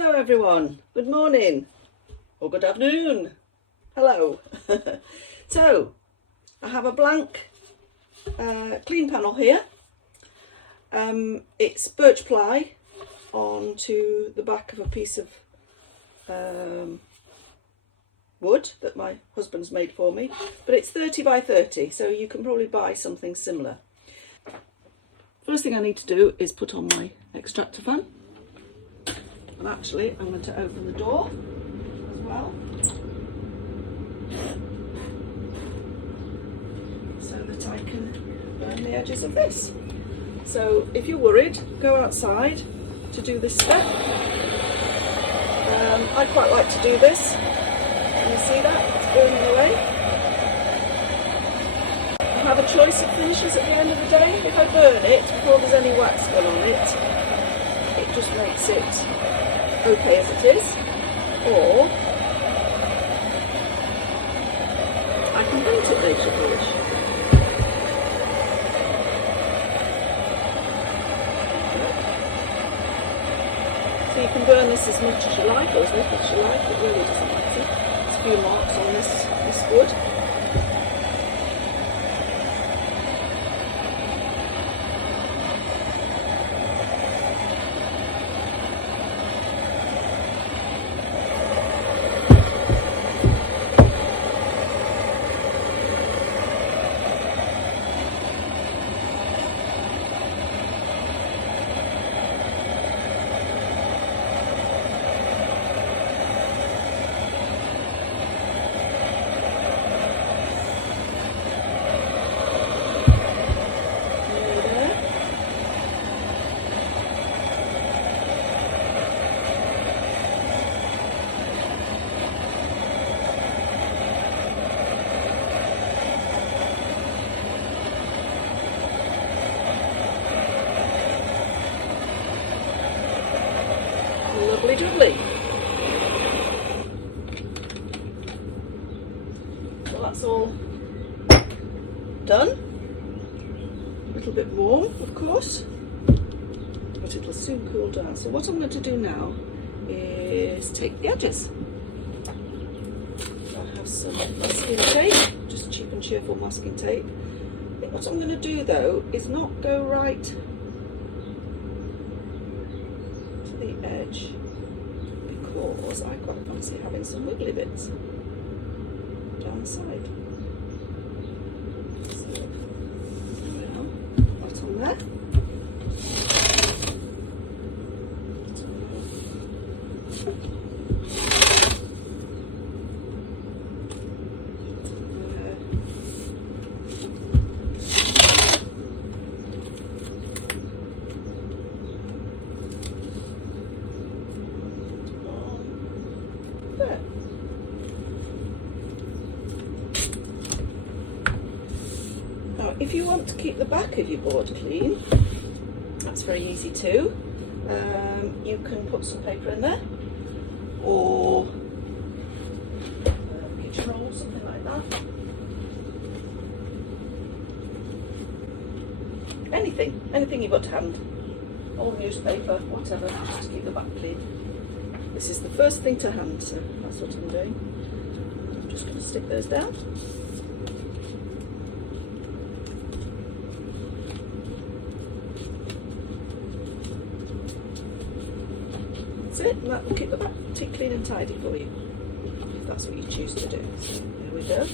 Hello everyone, good morning or good afternoon. Hello. So I have a blank clean panel here. It's birch ply onto the back of a piece of wood that my husband's made for me, but it's 30 by 30, so you can probably buy something similar. First thing I need to do is put on my extractor fan, and actually I'm going to open the door as well so that I can burn the edges of this. So if you're worried, go outside to do this step. I quite like to do this. Can you see that? It's burning away. I have a choice of finishes at the end of the day. If I burn it before there's any wax gone on it, it just makes it okay as it is. Or I can paint it later if I wish. So you can burn this as much as you like or as little as you like, it really doesn't matter. There's a few marks on this wood. Lovely jubbly. Well, that's all done. A little bit warm, of course, but it'll soon cool down. So what I'm going to do now is take the edges. I have some masking tape, just cheap and cheerful masking tape. I think what I'm going to do though is not go right to the edge, because I quite fancy having some wiggly bits down the side. So there we are, right on there. There. Now, if you want to keep the back of your board clean, that's very easy too. You can put some paper in there, or kitchen roll, something like that. Anything you've got to hand, old newspaper, whatever, just to keep the back clean. This is the first thing to hand, so that's what I'm doing. I'm just going to stick those down. That's it, and that will keep the back clean and tidy for you, if that's what you choose to do. So there we go.